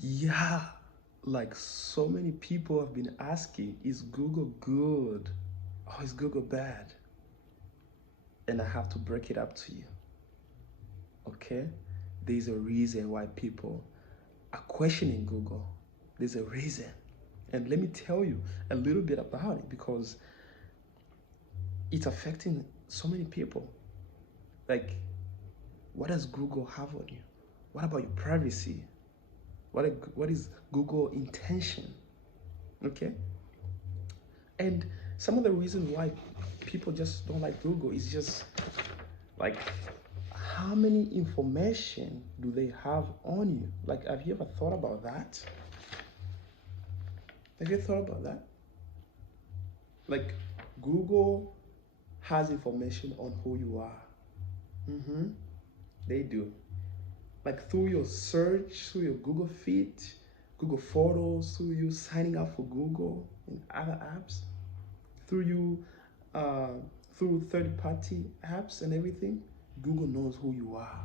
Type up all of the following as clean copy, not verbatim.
Yeah, like so many people have been asking, is Google good or is Google bad? And I have to break it up to you, okay? There's a reason why people are questioning Google. There's a reason. And let me tell you a little bit about it because it's affecting so many people. Like, what does Google have on you? What about your privacy? What is Google intention? Okay? And some of the reasons why people just don't like Google is just like how many information do they have on you? Like, have you ever thought about that? Have you thought about that? Like, Google has information on who you are. Mm-hmm. They do. Like through your search, through your Google feed, Google Photos, through you signing up for Google and other apps, through you, uh, through third-party apps and everything, Google knows who you are.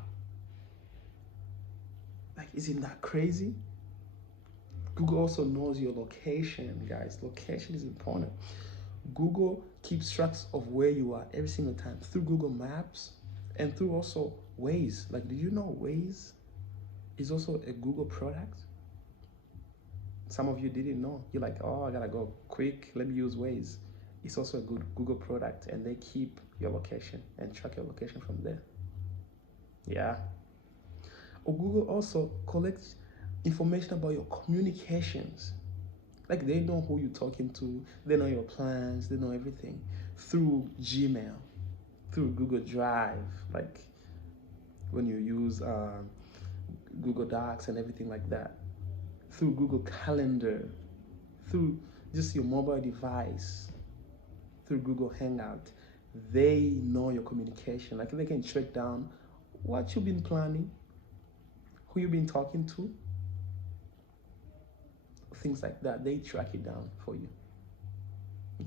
Like, isn't that crazy? Google also knows your location, guys. Location is important. Google keeps tracks of where you are every single time through Google Maps and through also Waze. Like, did you know Waze is also a Google product? Some of you didn't know. You're like, oh, I gotta go quick. Let me use Waze. It's also a good Google product, and they keep your location and track your location from there. Yeah. Or Google also collects information about your communications. Like they know who you're talking to, they know your plans, they know everything through Gmail, through Google Drive, like when you use Google Docs and everything like that, through Google Calendar, through just your mobile device, through Google Hangout. They know your communication. Like they can track down what you've been planning, who you've been talking to, things like that. They track it down for you.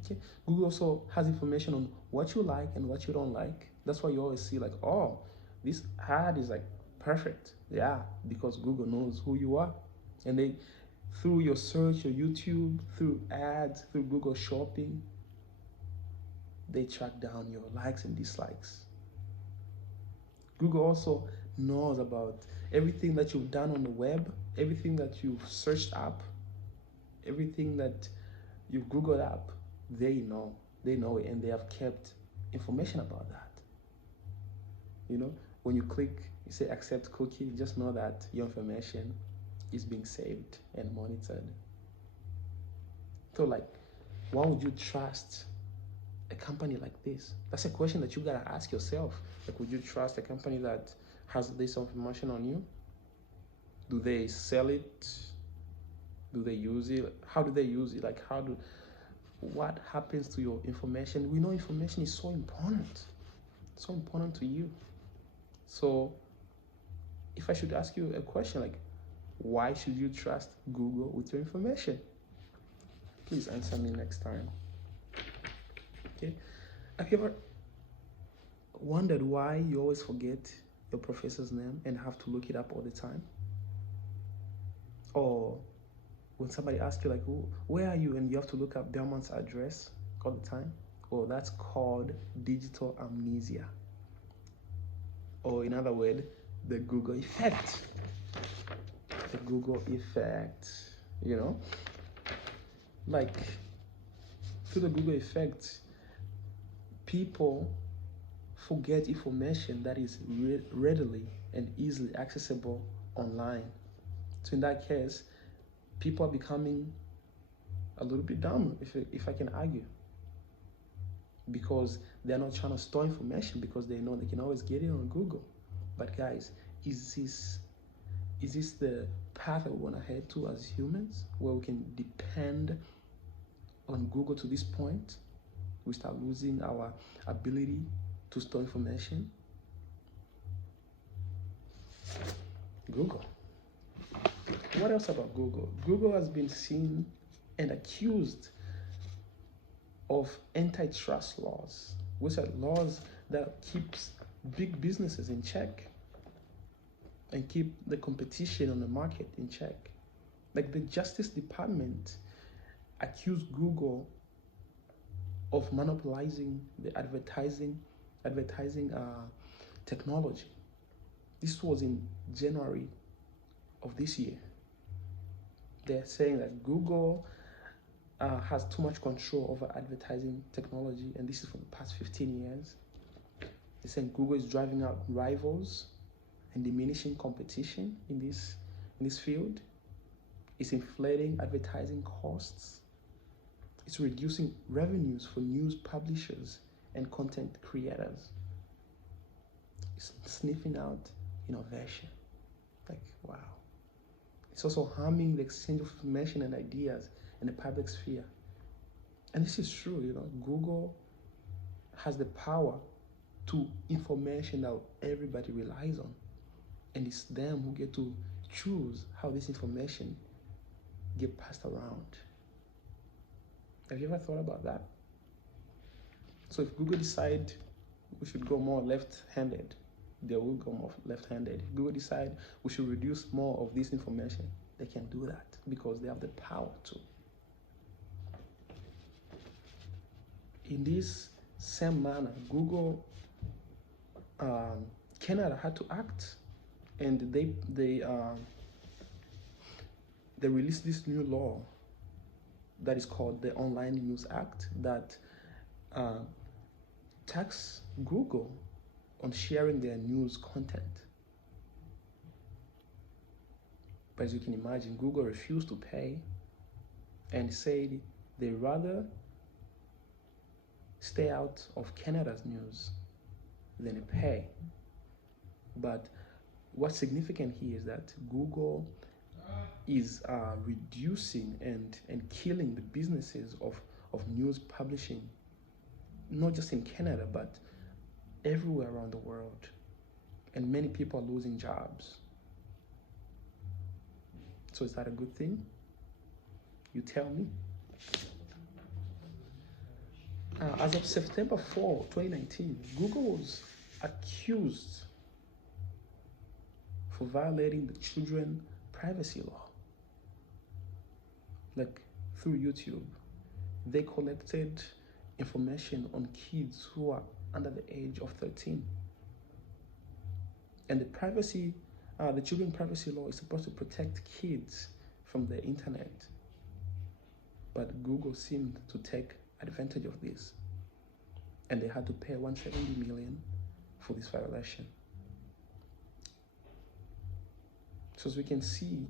Okay. Google also has information on what you like and what you don't like. That's why you always see like, oh, this ad is like perfect. Yeah, because Google knows who you are. And they through your search, your YouTube, through ads, through Google Shopping, they track down your likes and dislikes. Google also knows about everything that you've done on the web, everything that you've searched up, everything that you've Googled up, they know. They know it and they have kept information about that. You know, when you click, you say accept cookie, just know that your information is being saved and monitored. So like, why would you trust a company like this? That's a question that you gotta ask yourself. Like, would you trust a company that has this information on you? Do they sell it? Do they use it? How do they use it? Like, what happens to your information? We know information is so important to you. So, if I should ask you a question, like, why should you trust Google with your information? Please answer me next time. Okay. Have you ever wondered why you always forget your professor's name and have to look it up all the time? Or when somebody asks you like, where are you, and you have to look up Belmont's address all the time? Or that's called digital amnesia. Or in other words, the Google effect. The Google effect, you know? Like, through the Google effect, people forget information that is readily and easily accessible online. So in that case, people are becoming a little bit dumb, if I can argue, because they're not trying to store information because they know they can always get it on Google. But guys, is this the path that we want to head to as humans, where we can depend on Google to this point? We start losing our ability to store information. Google. What else about Google? Google has been seen and accused of antitrust laws, which are laws that keeps big businesses in check and keep the competition on the market in check. Like the Justice Department accused Google of monopolizing the advertising technology. This was in January of this year. They're saying that Google has too much control over advertising technology, and this is for the past 15 years. They're saying Google is driving out rivals and diminishing competition in this field. It's inflating advertising costs. It's reducing revenues for news publishers and content creators. It's sniffing out innovation. Like, wow. It's also harming the exchange of information and ideas in the public sphere. And this is true, Google has the power to information that everybody relies on. And it's them who get to choose how this information get passed around. Have you ever thought about that? So if Google decide we should go more left-handed, they will go more left-handed. If Google decide we should reduce more of this information, they can do that because they have the power to. In this same manner, Google, Canada had to act, and they released this new law that is called the Online News Act that tax Google on sharing their news content. But as you can imagine, Google refused to pay and said they rather stay out of Canada's news than pay. But what's significant here is that Google is reducing and killing the businesses of news publishing, not just in Canada, but everywhere around the world. And many people are losing jobs. So is that a good thing? You tell me. As of September 4, 2019, Google was accused for violating the children privacy law. Like through YouTube, they collected information on kids who are under the age of 13. And the children privacy law is supposed to protect kids from the internet. But Google seemed to take advantage of this, and they had to pay $170 million for this violation. So as we can see,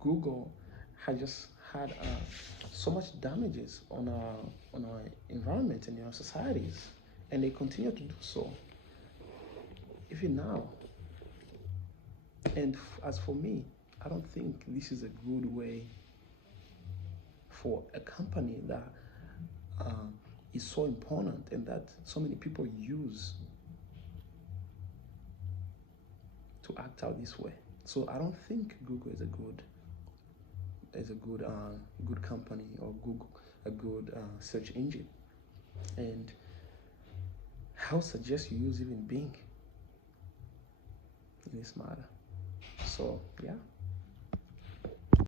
Google has just had so much damages on our environment and in our societies, and they continue to do so even now. And as for me, I don't think this is a good way for a company that is so important and that so many people use to act out this way. So I don't think Google is a good company, or a good search engine. And I would suggest you use even Bing in this matter. So yeah.